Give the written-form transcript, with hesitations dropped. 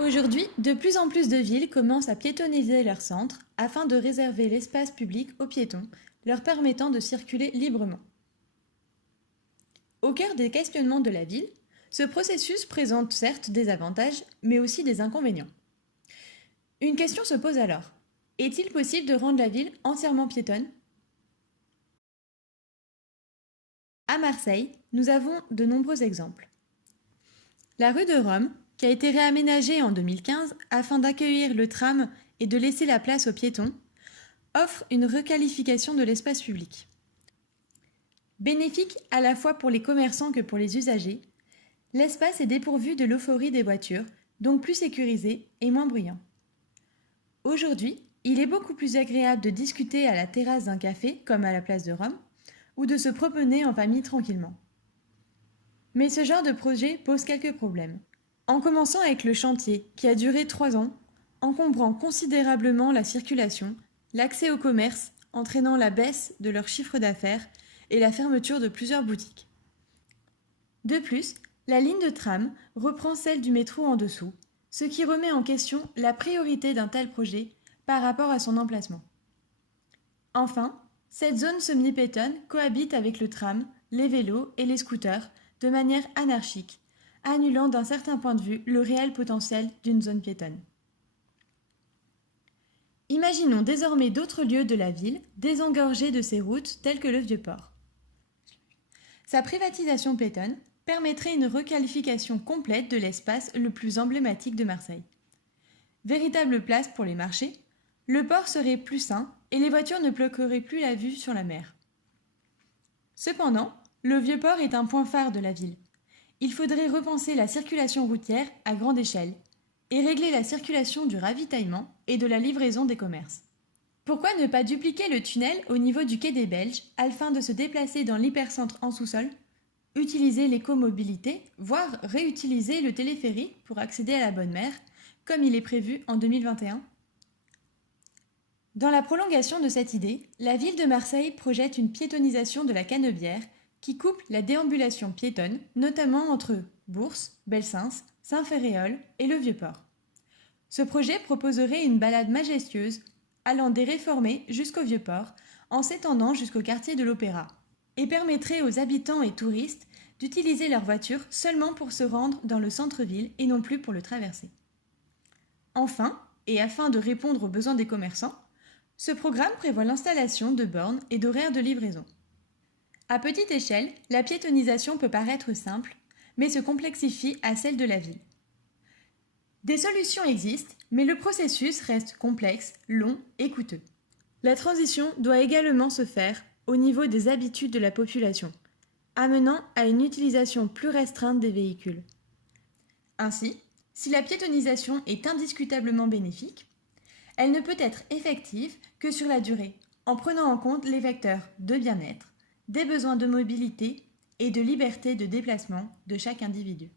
Aujourd'hui, de plus en plus de villes commencent à piétonniser leur centre afin de réserver l'espace public aux piétons, leur permettant de circuler librement. Au cœur des questionnements de la ville, ce processus présente certes des avantages, mais aussi des inconvénients. Une question se pose alors. Est-il possible de rendre la ville entièrement piétonne? À Marseille, nous avons de nombreux exemples. La rue de Rome, qui a été réaménagée en 2015 afin d'accueillir le tram et de laisser la place aux piétons, offre une requalification de l'espace public. Bénéfique à la fois pour les commerçants que pour les usagers, l'espace est dépourvu de l'euphorie des voitures, donc plus sécurisé et moins bruyant. Aujourd'hui, il est beaucoup plus agréable de discuter à la terrasse d'un café, comme à la place de Rome, ou de se promener en famille tranquillement. Mais ce genre de projet pose quelques problèmes. En commençant avec le chantier, qui a duré 3 ans, encombrant considérablement la circulation, l'accès au commerce, entraînant la baisse de leur chiffre d'affaires et la fermeture de plusieurs boutiques. De plus, la ligne de tram reprend celle du métro en dessous, ce qui remet en question la priorité d'un tel projet par rapport à son emplacement. Enfin, cette zone semi-piétonne cohabite avec le tram, les vélos et les scooters de manière anarchique, annulant d'un certain point de vue le réel potentiel d'une zone piétonne. Imaginons désormais d'autres lieux de la ville désengorgés de ces routes telles que le Vieux-Port. Sa privatisation piétonne permettrait une requalification complète de l'espace le plus emblématique de Marseille. Véritable place pour les marchés, le port serait plus sain et les voitures ne bloqueraient plus la vue sur la mer. Cependant, le Vieux-Port est un point phare de la ville. Il faudrait repenser la circulation routière à grande échelle et régler la circulation du ravitaillement et de la livraison des commerces. Pourquoi ne pas dupliquer le tunnel au niveau du quai des Belges afin de se déplacer dans l'hypercentre en sous-sol, utiliser l'écomobilité, voire réutiliser le téléphérique pour accéder à la Bonne Mère, comme il est prévu en 2021? Dans la prolongation de cette idée, la ville de Marseille projette une piétonisation de la Canebière qui couple la déambulation piétonne, notamment entre Bourse, Belsunce, Saint-Ferréol et le Vieux-Port. Ce projet proposerait une balade majestueuse allant des Réformés jusqu'au Vieux-Port, en s'étendant jusqu'au quartier de l'Opéra, et permettrait aux habitants et touristes d'utiliser leur voiture seulement pour se rendre dans le centre-ville et non plus pour le traverser. Enfin, et afin de répondre aux besoins des commerçants, ce programme prévoit l'installation de bornes et d'horaires de livraison. À petite échelle, la piétonisation peut paraître simple, mais se complexifie à celle de la ville. Des solutions existent, mais le processus reste complexe, long et coûteux. La transition doit également se faire au niveau des habitudes de la population, amenant à une utilisation plus restreinte des véhicules. Ainsi, si la piétonisation est indiscutablement bénéfique, elle ne peut être effective que sur la durée, en prenant en compte les vecteurs de bien-être, des besoins de mobilité et de liberté de déplacement de chaque individu.